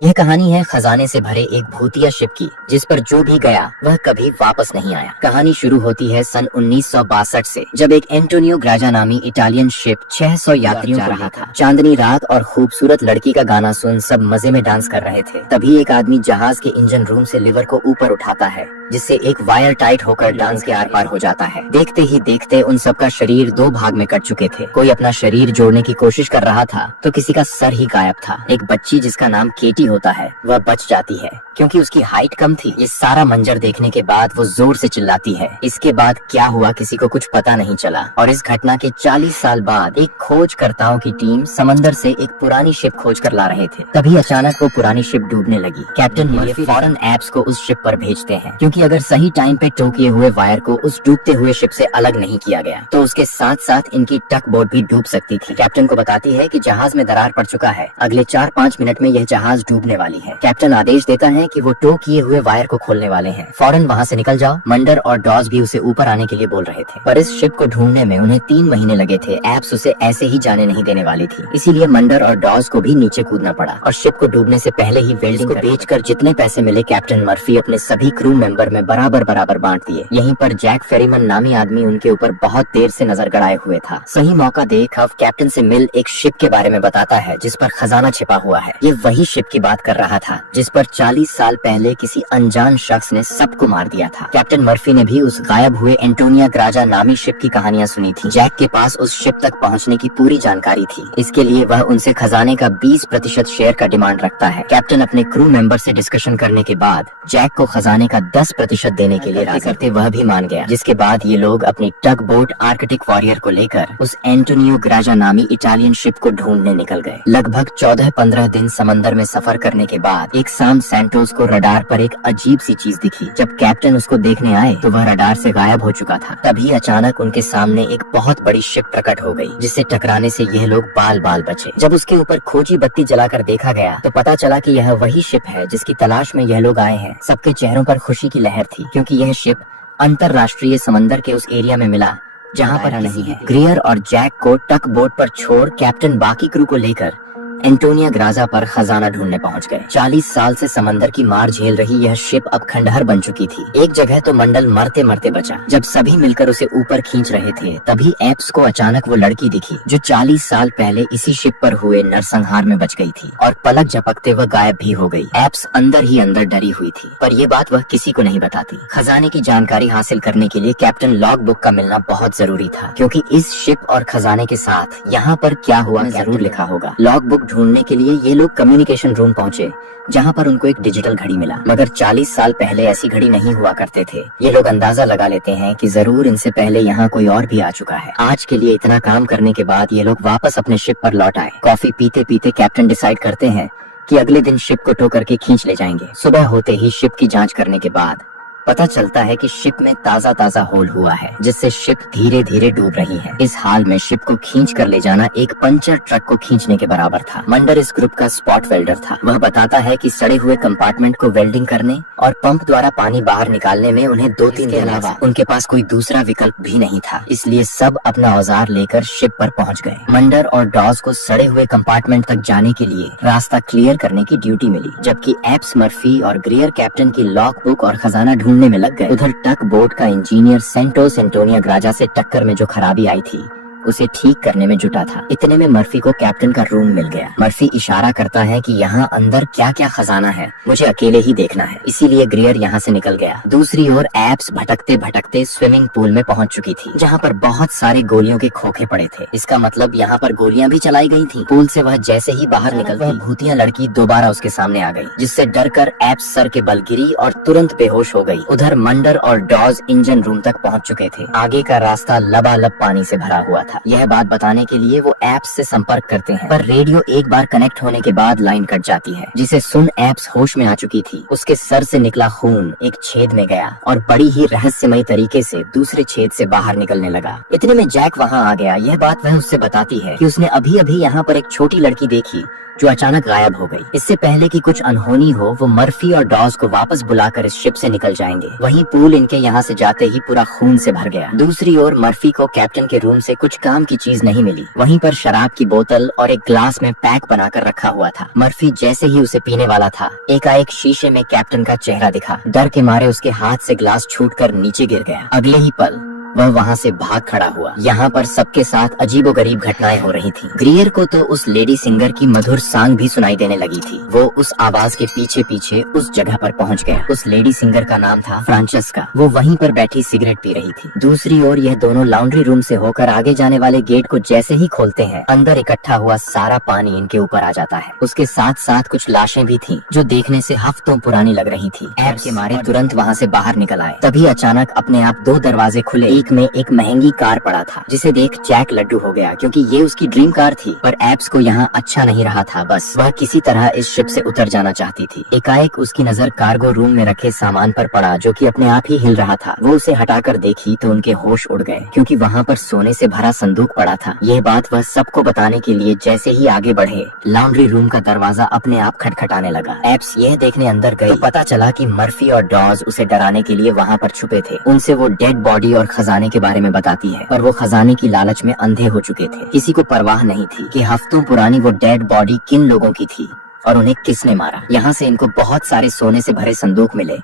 यह कहानी है खजाने से भरे एक भूतिया शिप की, जिस पर जो भी गया वह कभी वापस नहीं आया। कहानी शुरू होती है सन 1962 से, जब एक एंटोनियो ग्राजा नामी इटालियन शिप 600 यात्रियों को रहा था। चांदनी रात और खूबसूरत लड़की का गाना सुन सब मजे में डांस कर रहे थे। तभी एक आदमी जहाज के इंजन रूम से लीवर को ऊपर उठाता है, जिससे एक वायर टाइट होकर डांस के आर पार हो जाता है। देखते ही देखते उन सबका शरीर दो भाग में कट चुके थे। कोई अपना शरीर जोड़ने की कोशिश कर रहा था तो किसी का सर ही गायब था। एक बच्ची जिसका नाम केटी होता है वह बच जाती है क्योंकि उसकी हाइट कम थी। ये सारा मंजर देखने के बाद वो जोर से चिल्लाती है। इसके बाद क्या हुआ किसी को कुछ पता नहीं चला और इस घटना के 40 साल बाद एक खोजकर्ताओं की टीम समंदर से एक पुरानी शिप खोज कर ला रहे थे। तभी अचानक वो पुरानी शिप डूबने लगी। कैप्टन मर्फी फौरन एप्स को उस शिप पर भेजते हैं, क्योंकि अगर सही टाइम पे टो किए हुए वायर को उस डूबते हुए शिप से अलग नहीं किया गया तो उसके साथ साथ इनकी टक बोट भी डूब सकती थी। कैप्टन को बताती है कि जहाज में दरार पड़ चुका है, अगले 4-5 मिनट में यह जहाज डूबने वाली है। कैप्टन आदेश देता है कि वो टो किए हुए वायर को खोलने वाले हैं, फौरन वहाँ से निकल जाओ। मंडर और डॉज भी उसे ऊपर आने के लिए बोल रहे थे, पर इस शिप को ढूंढने में उन्हें 3 महीने लगे थे। एप्स उसे ऐसे ही जाने नहीं देने वाली थी, इसीलिए मंडर और डॉज को भी नीचे कूदना पड़ा और शिप को डूबने से पहले ही वेल्डिंग को बेचकर जितने पैसे मिले कैप्टन मर्फी अपने सभी क्रू मेंबर में बराबर बांट दिए। यहीं पर जैक फेरीमन नामी आदमी उनके ऊपर बहुत देर से नजर गड़ाए हुए था। सही मौका देख अब कैप्टन से मिल एक शिप के बारे में बताता है जिस पर खजाना छिपा हुआ है। ये वही शिप की बात कर रहा था जिस पर 40 साल पहले किसी अनजान शख्स ने सबको मार दिया था। कैप्टन मर्फी ने भी उस गायब हुए एंटोनिया ग्राजा नामी शिप की कहानियां सुनी थी। जैक के पास उस शिप तक पहुंचने की पूरी जानकारी थी, इसके लिए वह उनसे खजाने का 20% शेयर का डिमांड रखता है। कैप्टन अपने क्रू मेंबर से डिस्कशन करने के बाद जैक को खजाने का 10% देने के लिए राजी करते वह भी मान गया, जिसके बाद ये लोग अपनी टग बोट आर्कटिक वॉरियर को लेकर उस एंटोनियो ग्राजा नामी इटालियन शिप को ढूंढने निकल गए। लगभग 14-15 दिन समंदर में सफर करने के बाद एक शाम सैंटोस को रडार पर एक अजीब सी चीज दिखी। जब कैप्टन उसको देखने आए तो वह रडार से गायब हो चुका था। तभी अचानक उनके सामने एक बहुत बड़ी शिप प्रकट हो गई, जिससे टकराने से यह लोग बाल बाल बचे। जब उसके ऊपर खोजी बत्ती जलाकर देखा गया तो पता चला कि यह वही शिप है जिसकी तलाश में यह लोग आए हैं। सबके चेहरों पर खुशी की लहर थी, क्योंकि यह शिप अंतरराष्ट्रीय समंदर के उस एरिया में मिला जहाँ पर नहीं है। ग्रियर और जैक को टक बोट पर छोड़ कैप्टन बाकी क्रू को लेकर एंटोनिया ग्राजा पर खजाना ढूंढने पहुंच गए। 40 साल से समंदर की मार झेल रही यह शिप अब खंडहर बन चुकी थी। एक जगह तो मंडल मरते मरते बचा। जब सभी मिलकर उसे ऊपर खींच रहे थे तभी एप्स को अचानक वो लड़की दिखी जो 40 साल पहले इसी शिप पर हुए नरसंहार में बच गई थी, और पलक झपकते वह गायब भी हो गई। एप्स अंदर ही अंदर डरी हुई थी, पर यह बात वह किसी को नहीं बताती। खजाने की जानकारी हासिल करने के लिए कैप्टन लॉग बुक का मिलना बहुत जरूरी था, क्योंकि इस शिप और खजाने के साथ यहाँ पर क्या हुआ जरूर लिखा होगा। लॉग बुक ढूंढने के लिए ये लोग कम्युनिकेशन रूम पहुंचे, जहां पर उनको एक डिजिटल घड़ी मिला। मगर 40 साल पहले ऐसी घड़ी नहीं हुआ करते थे। ये लोग अंदाजा लगा लेते हैं कि जरूर इनसे पहले यहाँ कोई और भी आ चुका है। आज के लिए इतना काम करने के बाद ये लोग वापस अपने शिप पर लौट आए। कॉफी पीते पीते कैप्टन डिसाइड करते हैं कि अगले दिन शिप को टो करके खींच ले जाएंगे। सुबह होते ही शिप की जाँच करने के बाद पता चलता है कि शिप में ताजा होल हुआ है, जिससे शिप धीरे धीरे डूब रही है। इस हाल में शिप को खींच कर ले जाना एक पंचर ट्रक को खींचने के बराबर था। मंडर इस ग्रुप का स्पॉट वेल्डर था। वह बताता है कि सड़े हुए कंपार्टमेंट को वेल्डिंग करने और पंप द्वारा पानी बाहर निकालने में उन्हें 2-3 दिन लगा। उनके पास कोई दूसरा विकल्प भी नहीं था, इसलिए सब अपना औजार लेकर शिप पर पहुँच गए। मंडर और डॉज को सड़े हुए कंपार्टमेंट तक जाने के लिए रास्ता क्लियर करने की ड्यूटी मिली, जबकि एप्स मर्फी और ग्रियर कैप्टन की लॉग बुक और खजाना ढूंढने में लग गए। उधर टक बोट का इंजीनियर सैंटोस एंटोनिया ग्राजा से टक्कर में जो खराबी आई थी उसे ठीक करने में जुटा था। इतने में मर्फी को कैप्टन का रूम मिल गया। मर्फी इशारा करता है कि यहाँ अंदर क्या क्या खजाना है मुझे अकेले ही देखना है, इसीलिए ग्रियर यहाँ से निकल गया। दूसरी ओर एप्स भटकते भटकते स्विमिंग पूल में पहुँच चुकी थी, जहाँ पर बहुत सारे गोलियों के खोखे पड़े थे। इसका मतलब यहाँ पर गोलियां भी चलाई गई थी। पूल से वह जैसे ही बाहर निकल वह भूतिया लड़की दोबारा उसके सामने आ गई, जिससे डरकर एप्स सर के बल गिरी और तुरंत बेहोश हो गई। उधर मंडर और डॉज इंजन रूम तक पहुँच चुके थे। आगे का रास्ता लबालब पानी से भरा हुआ था। यह बात बताने के लिए वो एप्स से संपर्क करते हैं, पर रेडियो एक बार कनेक्ट होने के बाद लाइन कट जाती है, जिसे सुन एप्स होश में आ चुकी थी। उसके सर से निकला खून एक छेद में गया और बड़ी ही रहस्यमयी तरीके से दूसरे छेद से बाहर निकलने लगा। इतने में जैक वहाँ आ गया। यह बात वह उससे बताती है कि उसने अभी अभी यहाँ पर एक छोटी लड़की देखी जो अचानक गायब हो गई। इससे पहले कि कुछ अनहोनी हो, वो मर्फी और डॉज को वापस बुलाकर इस शिप से निकल जाएंगे। वहीं पूल इनके यहाँ से जाते ही पूरा खून से भर गया। दूसरी ओर मर्फी को कैप्टन के रूम से कुछ काम की चीज नहीं मिली। वहीं पर शराब की बोतल और एक ग्लास में पैक बनाकर रखा हुआ था। मर्फी जैसे ही उसे पीने वाला था, एकाएक शीशे में कैप्टन का चेहरा दिखा। डर के मारे उसके हाथ से ग्लास छूटकर नीचे गिर गया। अगले ही पल वह वहाँ से भाग खड़ा हुआ। यहाँ पर सबके साथ अजीबोगरीब घटनाएं हो रही थी। ग्रियर को तो उस लेडी सिंगर की मधुर सांग भी सुनाई देने लगी थी। वो उस आवाज के पीछे पीछे उस जगह पर पहुँच गया। उस लेडी सिंगर का नाम था फ्रांचेस्का। वो वहीं पर बैठी सिगरेट पी रही थी। दूसरी ओर यह दोनों लॉन्ड्री रूम से होकर आगे जाने वाले गेट को जैसे ही खोलते हैं, अंदर इकट्ठा हुआ सारा पानी इनके ऊपर आ जाता है। उसके साथ साथ कुछ लाशें भी थी जो देखने से हफ्तों पुरानी लग रही थी। ऐप के मारे तुरंत वहाँ से बाहर निकल आए। तभी अचानक अपने आप दो दरवाजे खुले। एक में एक महंगी कार पड़ा था, जिसे देख जैक लड्डू हो गया, क्योंकि ये उसकी ड्रीम कार थी। पर एप्स को यहाँ अच्छा नहीं रहा था। बस वह किसी तरह इस शिप से उतर जाना चाहती थी। एकाएक उसकी नजर कार्गो रूम में रखे सामान पर पड़ा, जो कि अपने आप ही हिल रहा था। वो उसे हटाकर देखी तो उनके होश उड़ गए, क्योंकि वहाँ पर सोने से भरा संदूक पड़ा था। यह बात वह सबको बताने के लिए जैसे ही आगे बढ़े, लॉन्ड्री रूम का दरवाजा अपने आप खटखटाने लगा। एप्स यह देखने अंदर गई तो पता चला कि मर्फी और डॉज उसे डराने के लिए वहाँ पर छुपे थे। उनसे वो डेड बॉडी और खजाने के बारे में बताती है, पर वो खजाने की लालच में अंधे हो चुके थे। किसी को परवाह नहीं थी कि हफ्तों पुरानी वो डेड बॉडी किन लोगों की थी और उन्हें किसने मारा। यहाँ से इनको बहुत सारे सोने से भरे संदूक मिले,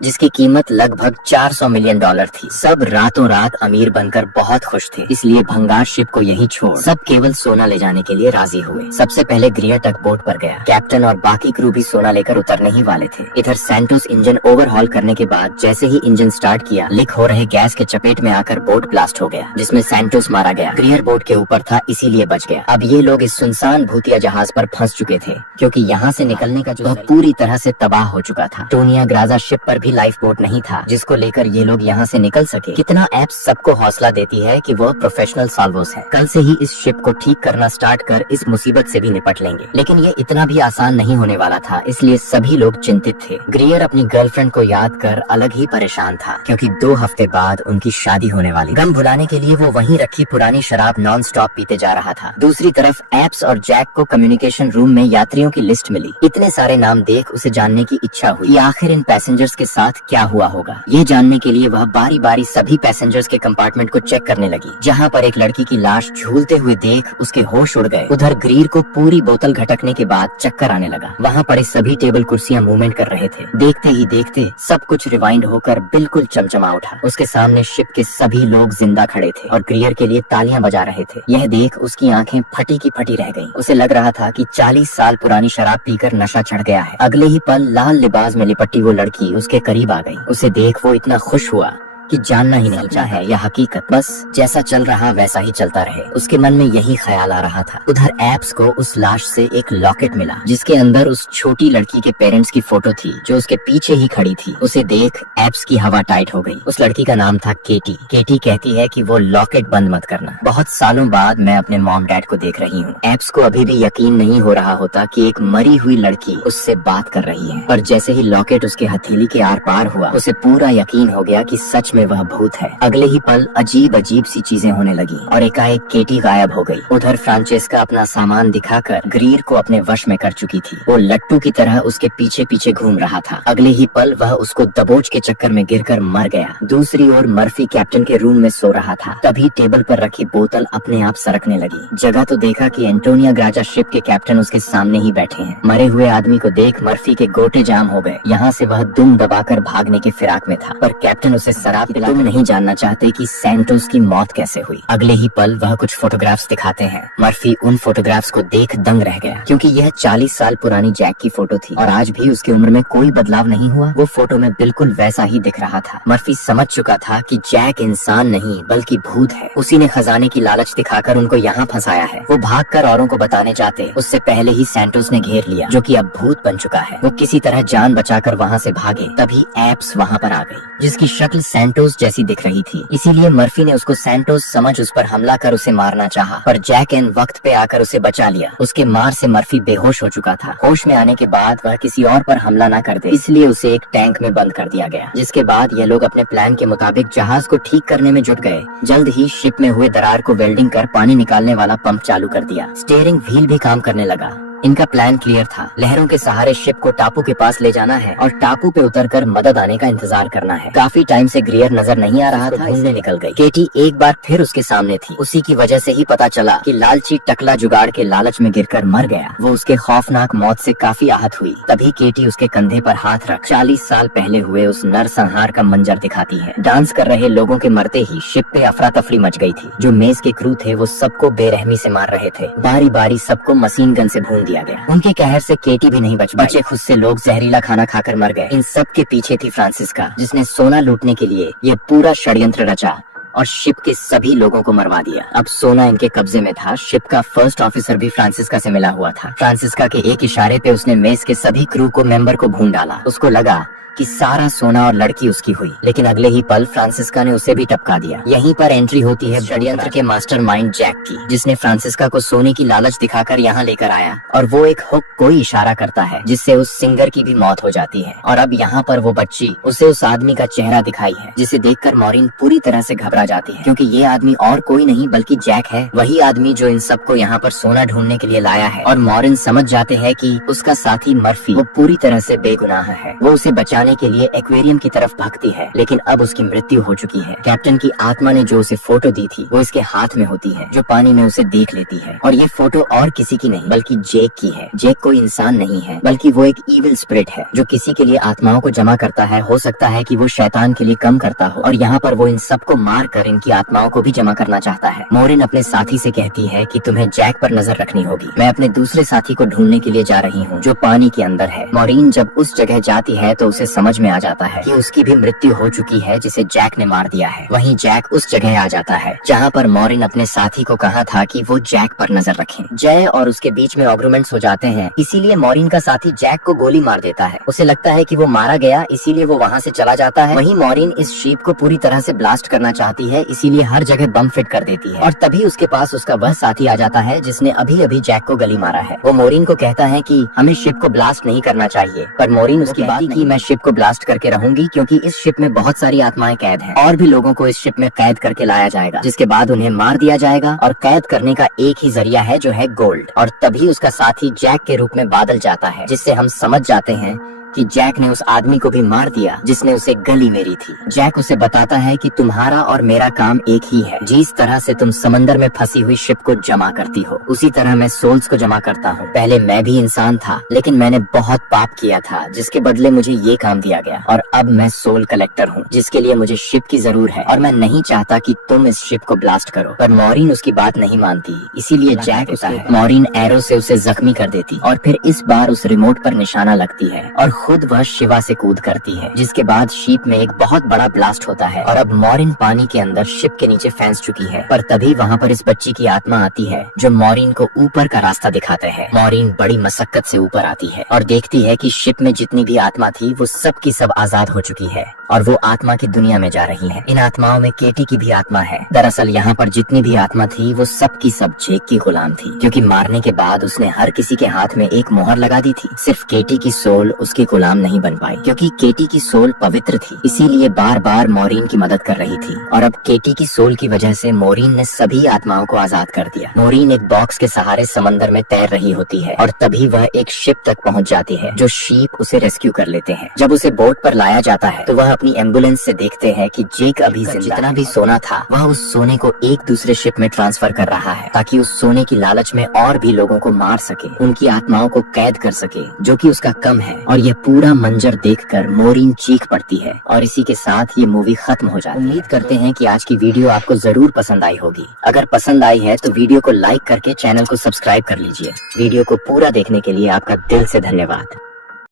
जिसकी कीमत लगभग $400 मिलियन थी। सब रातों रात अमीर बनकर बहुत खुश थे, इसलिए भंगार शिप को यहीं छोड़ सब केवल सोना ले जाने के लिए राजी हुए। सबसे पहले ग्रियर टग बोट पर गया। कैप्टन और बाकी क्रू भी सोना लेकर उतरने ही वाले थे। इधर सैंटोस इंजन ओवरहॉल करने के बाद जैसे ही इंजन स्टार्ट किया, लीक हो रहे गैस के चपेट में आकर बोट ब्लास्ट हो गया, जिसमें सैंटोस मारा गया। ग्रियर बोट के ऊपर था, इसीलिए बच गया। अब ये लोग इस सुनसान भूतिया जहाज पर फंस चुके थे, क्योंकि यहाँ से निकलने का जो पूरी तरह से तबाह हो चुका था। टोनिया ग्राजा शिप पर भी लाइफ बोट नहीं था, जिसको लेकर ये लोग यहाँ से निकल सके। कितना एप्स सबको हौसला देती है कि वो प्रोफेशनल साल्वोस है। कल से ही इस शिप को ठीक करना स्टार्ट कर इस मुसीबत से भी निपट लेंगे। लेकिन ये इतना भी आसान नहीं होने वाला था, इसलिए सभी लोग चिंतित थे। ग्रियर अपनी गर्लफ्रेंड को याद कर अलग ही परेशान था, क्योंकि 2 हफ्ते बाद उनकी शादी होने वाली। गम भुलाने के लिए वो वहीं रखी पुरानी शराब नॉन स्टॉप पीते जा रहा था। दूसरी तरफ एप्स और जैक को कम्युनिकेशन रूम में यात्रियों की लिस्ट मिली। इतने सारे नाम देख उसे जानने की इच्छा हुई कि आखिर इन पैसेंजर्स के साथ क्या हुआ होगा। ये जानने के लिए वह बारी बारी सभी पैसेंजर्स के कंपार्टमेंट को चेक करने लगी। जहाँ पर एक लड़की की लाश झूलते हुए देख उसके होश उड़ गए। उधर ग्रीर को पूरी बोतल घटकने के बाद चक्कर आने लगा। वहाँ पड़े सभी टेबल कुर्सियाँ मूवमेंट कर रहे थे। देखते ही देखते सब कुछ रिवाइंड होकर बिल्कुल चमचमा उठा। उसके सामने शिप के सभी लोग जिंदा खड़े थे और ग्रियर के लिए तालियां बजा रहे थे। यह देख उसकी आंखें फटी की फटी रह गईं। उसे लग रहा था कि 40 साल पुरानी शराब पीकर नशा चढ़ गया है। अगले ही पल लाल लिबास में लिपटी वो लड़की उसके करीब आ गई। उसे देख वो इतना खुश हुआ कि जानना ही नहीं चाहे या हकीकत। बस जैसा चल रहा वैसा ही चलता रहे, उसके मन में यही ख्याल आ रहा था। उधर एप्स को उस लाश से एक लॉकेट मिला, जिसके अंदर उस छोटी लड़की के पेरेंट्स की फोटो थी, जो उसके पीछे ही खड़ी थी। उसे देख एप्स की हवा टाइट हो गई। उस लड़की का नाम था केटी। केटी कहती है कि वो लॉकेट बंद मत करना। बहुत सालों बाद मैं अपने मॉम डैड को देख रही हूँ। एप्स को अभी भी यकीन नहीं हो रहा होता कि एक मरी हुई लड़की उससे बात कर रही है, पर जैसे ही लॉकेट उसके हथेली के आर पार हुआ, उसे पूरा यकीन हो गया कि सच में वह भूत है। अगले ही पल अजीब अजीब सी चीजें होने लगी और एकाएक केटी गायब हो गई। उधर फ्रांचेस्का अपना सामान दिखाकर ग्रीर को अपने वश में कर चुकी थी। वो लट्टू की तरह उसके पीछे पीछे घूम रहा था। अगले ही पल वह उसको दबोच के चक्कर में गिरकर मर गया। दूसरी ओर मर्फी कैप्टन के रूम में सो रहा था। तभी टेबल पर रखी बोतल अपने आप सरकने लगी। जगह तो देखा कि एंटोनिया ग्राजा शिप के कैप्टन उसके सामने ही बैठे हैं। मरे हुए आदमी को देख मर्फी के गोटे जाम हो गए। यहाँ से वह दुम दबाकर भागने के फिराक में था, पर कैप्टन उसे शराब पिला नहीं जानना चाहते कि सैंटोस की मौत कैसे हुई। अगले ही पल वह कुछ फोटोग्राफ्स दिखाते हैं। मर्फी उन फोटोग्राफ्स को देख दंग रह गया, क्योंकि यह 40 साल पुरानी जैक की फोटो थी और आज भी उसकी उम्र में कोई बदलाव नहीं हुआ। वो फोटो में बिल्कुल वैसा ही दिख रहा था। मर्फी समझ चुका था कि जैक इंसान नहीं बल्कि भूत है। उसी ने खजाने की लालच दिखाकर उनको यहाँ फंसाया है। वो भागकर औरों को बताने चाहते, उससे पहले ही सैंटोस ने घेर लिया, जो कि अब भूत बन चुका है। वो किसी तरह जान बचाकर वहाँ से भागे। तभी एप्स वहाँ पर आ गई, जिसकी शक्ल सैंटोस जैसी दिख रही थी। इसीलिए मर्फी ने उसको सैंटोस समझ उस पर हमला कर उसे मारना चाहा, पर जैक एन वक्त पे आकर उसे बचा लिया। उसके मार से मर्फी बेहोश हो चुका था। होश में आने के बाद वह किसी और पर हमला न कर दे, इसलिए उसे एक टैंक में बंद कर दिया गया। जिसके बाद ये लोग अपने प्लान के मुताबिक जहाज को ठीक करने में जुट गए। जल्द ही शिप में हुए दरार को वेल्डिंग कर पानी निकालने वाला पंप चालू कर दिया। स्टीयरिंग व्हील भी काम करने लगा। इनका प्लान क्लियर था। लहरों के सहारे शिप को टापू के पास ले जाना है और टापू पे उतरकर मदद आने का इंतजार करना है। काफी टाइम से ग्रियर नजर नहीं आ रहा था, ढूंढने निकल गई। केटी एक बार फिर उसके सामने थी। उसी की वजह से ही पता चला कि लालची टकला जुगाड़ के लालच में गिरकर मर गया। वो उसके खौफनाक मौत से काफी आहत हुई। तभी केटी उसके कंधे पर हाथ रख 40 साल पहले हुए उस नरसंहार का मंजर दिखाती है। डांस कर रहे लोगों के मरते ही शिप पे अफरा तफरी मच गई थी। जो मेज के क्रू थे वो सबको बेरहमी से मार रहे थे। बारी बारी सबको मशीन गन से भून दिया गया। उनके कहर से केटी भी नहीं बचे। खुद से लोग जहरीला खाना खाकर मर गए। इन सब के पीछे थी फ्रांसिस्का, जिसने सोना लूटने के लिए ये पूरा षड्यंत्र रचा और शिप के सभी लोगों को मरवा दिया। अब सोना इनके कब्जे में था। शिप का फर्स्ट ऑफिसर भी फ्रांसिस्का से मिला हुआ था। फ्रांसिस्का के एक इशारे पे उसने मेस के सभी क्रू को मेंबर को भून डाला। उसको लगा कि सारा सोना और लड़की उसकी हुई, लेकिन अगले ही पल फ्रांसिस्का ने उसे भी टपका दिया। यहीं पर एंट्री होती है षड्यंत्र के मास्टरमाइंड जैक की, जिसने फ्रांसिस्का को सोने की लालच दिखाकर यहाँ लेकर आया और वो एक हुक को इशारा करता है जिससे उस सिंगर की भी मौत हो जाती है। और अब यहाँ पर वो बच्ची उसे उस आदमी का चेहरा दिखाई है, जिसे देखकर मॉरिन पूरी तरह से घबरा जाती है, क्योंकि ये आदमी और कोई नहीं बल्कि जैक है। वही आदमी जो इन सबको यहाँ पर सोना ढूंढने के लिए लाया है। और मॉरिन समझ जाते हैं कि उसका साथी मर्फी वो पूरी तरह से बेगुनाह है। वो उसे बचाने के लिए एक्वेरियम की तरफ भागती है, लेकिन अब उसकी मृत्यु हो चुकी है। कैप्टन की आत्मा ने जो उसे फोटो दी थी वो इसके हाथ में होती है, जो पानी में उसे देख लेती है। और ये फोटो और किसी की नहीं बल्कि जेक की है। जेक कोई इंसान नहीं है बल्कि वो एक इविल स्पिरिट है जो किसी के लिए आत्माओं को जमा करता है। हो सकता है कि वो शैतान के लिए कम करता हो और यहाँ पर वो इन सबको मार कर इनकी आत्माओं को भी जमा करना चाहता है। मॉरिन अपने साथी से कहती है कि तुम्हें जैक पर नजर रखनी होगी। मैं अपने दूसरे साथी को ढूंढने के लिए जा रही हूँ जो पानी के अंदर है। मॉरिन जब उस जगह जाती है तो उसे समझ में आ जाता है कि उसकी भी मृत्यु हो चुकी है, जिसे जैक ने मार दिया है। वहीं जैक उस जगह आ जाता है जहाँ पर मॉरिन अपने साथी को कहा था कि वो जैक पर नजर रखें। जय और उसके बीच में आर्गुमेंट्स हो जाते हैं, इसीलिए मॉरिन का साथी जैक को गोली मार देता है। उसे लगता है कि वो मारा गया, इसीलिए वो वहाँ से चला जाता है। वहीं मॉरिन इस शिप को पूरी तरह से ब्लास्ट करना चाहती है, इसीलिए हर जगह बम फिट कर देती है। और तभी उसके पास उसका वह साथी आ जाता है जिसने अभी अभी जैक को गोली मारा है। वो मॉरिन को कहता है कि हमें शिप को ब्लास्ट नहीं करना चाहिए, पर मॉरिन उसकी बात की मैं शिप को ब्लास्ट करके रहूंगी, क्योंकि इस शिप में बहुत सारी आत्माएं कैद हैं और भी लोगों को इस शिप में कैद करके लाया जाएगा, जिसके बाद उन्हें मार दिया जाएगा। और कैद करने का एक ही जरिया है जो है गोल्ड। और तभी उसका साथी जैक के रूप में बादल जाता है, जिससे हम समझ जाते हैं कि जैक ने उस आदमी को भी मार दिया जिसने उसे गली मेरी थी। जैक उसे बताता है कि तुम्हारा और मेरा काम एक ही है। जिस तरह से तुम समंदर में फंसी हुई शिप को जमा करती हो, उसी तरह मैं सोल्स को जमा करता हूँ। पहले मैं भी इंसान था, लेकिन मैंने बहुत पाप किया था, जिसके बदले मुझे ये काम दिया गया। और अब मैं सोल कलेक्टर हूँ, जिसके लिए मुझे शिप की जरूर है और मैं नहीं चाहता कि तुम इस शिप को ब्लास्ट करो। पर मॉरिन उसकी बात नहीं मानती, इसीलिए जैक होता है मॉरिन एरो से उसे जख्मी कर देती और फिर इस बार उस रिमोट पर निशाना लगती है और खुद वह शिवा से कूद करती है, जिसके बाद शिप में एक बहुत बड़ा ब्लास्ट होता है और अब मॉरिन पानी के अंदर शिप के नीचे फंस चुकी है। पर तभी वहाँ पर इस बच्ची की आत्मा आती है जो मॉरिन को ऊपर का रास्ता दिखाते हैं। मॉरिन बड़ी मशक्कत से ऊपर आती है और देखती है कि शिप में जितनी भी आत्मा थी वो सब की सब आजाद हो चुकी है और वो आत्मा की दुनिया में जा रही है। इन आत्माओं में केटी की भी आत्मा है। दरअसल यहाँ पर जितनी भी आत्मा थी वो सब की सब जेक की गुलाम थी, क्योंकि मारने के बाद उसने हर किसी के हाथ में एक मोहर लगा दी थी। सिर्फ केटी की सोल उसकी गुलाम नहीं बन पाई, क्योंकि केटी की सोल पवित्र थी, इसीलिए बार बार मॉरिन की मदद कर रही थी। और अब केटी की सोल की वजह से मॉरिन ने सभी आत्माओं को आजाद कर दिया। मॉरिन एक बॉक्स के सहारे समंदर में तैर रही होती है और तभी वह एक शिप तक पहुंच जाती है, जो शिप उसे रेस्क्यू कर लेते हैं। जब उसे बोट पर लाया जाता है तो वह अपनी एम्बुलेंस से देखते हैं कि जेक अभी जितना भी सोना था वह उस सोने को एक दूसरे शिप में ट्रांसफर कर रहा है, ताकि उस सोने की लालच में और भी लोगों को मार सके, उनकी आत्माओं को कैद कर सके, जो कि उसका कम है। और यह पूरा मंजर देखकर मॉरिन चीख पड़ती है और इसी के साथ ये मूवी खत्म हो जाती है। उम्मीद करते हैं कि आज की वीडियो आपको जरूर पसंद आई होगी। अगर पसंद आई है तो वीडियो को लाइक करके चैनल को सब्सक्राइब कर लीजिए। वीडियो को पूरा देखने के लिए आपका दिल से धन्यवाद।